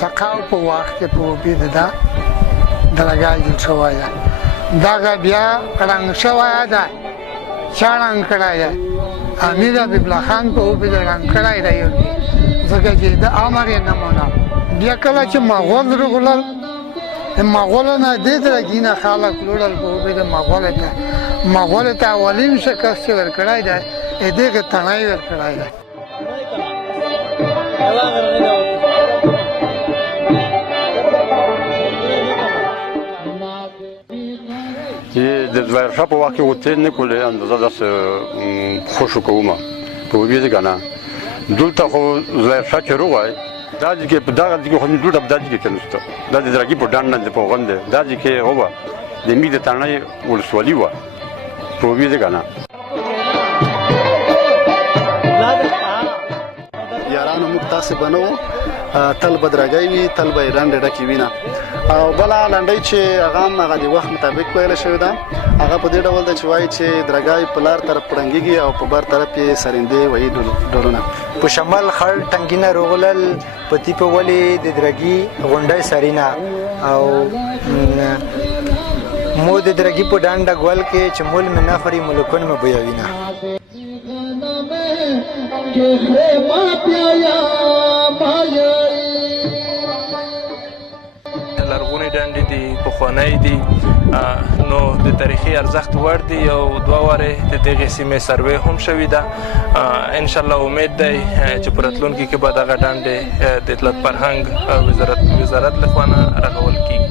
سقاو په وخت کې په وبید ده درګای جوړ شوی ده دغه بیا رنګ شوی ده چا رنګ کړی دی امیر حبیب الله خان په وبید رنګ کړی دی یو ځکه چې د امر یې نمونه بیا کله چې مغول راغلل مغولو نه دې درګي نه خلک وړل په وبید مغول ته اولین شکست چې ورکړی دی دغه تڼیو ورکړی دی د ظاهرشاه په وخت کې وته نه کولې اندازه داسې خوشو کومه په وبید که نه دلته خو ظاهرشاه چې روغی دا ځای کې په دغه ځای کې خو دلته په دا ځای کې کېناسته دا د درګي په ډنډ نه په غون دی دا ځای کې وه د میږ د تڼۍ ولسوالۍ وه په وبید که نه یارانو موږ تاسې به نه وو تل به درګی وي تل به یې لنډې ډکې وي نه او بله لنډۍ چې هغه هم هغه د وخت مطابق ویله شوې ده هغه په دې ډول ده چې وایي چې درګی په لار طرف پړنګېږي او په بر طرف یې سرندې وهي ډولونه په شمال خړ ټنګینه روغلل په تیپه ولې د درګي غونډۍ سرینه او مو د درګي په ډنډه ګول کې چې مول مې نه خوري ملکون مې بویوینه لرغونې ډنډې دي پخوانی دي نو د تاریخي ارزښت وړ دي او دوه وارې د دغې سیمې سروې هم شوې ده انشاءالله امید دی چې په راتلونکي کې به دغه ډنډې د اطلاعات فرهنګ وزارت لخوا نه رغول کېږي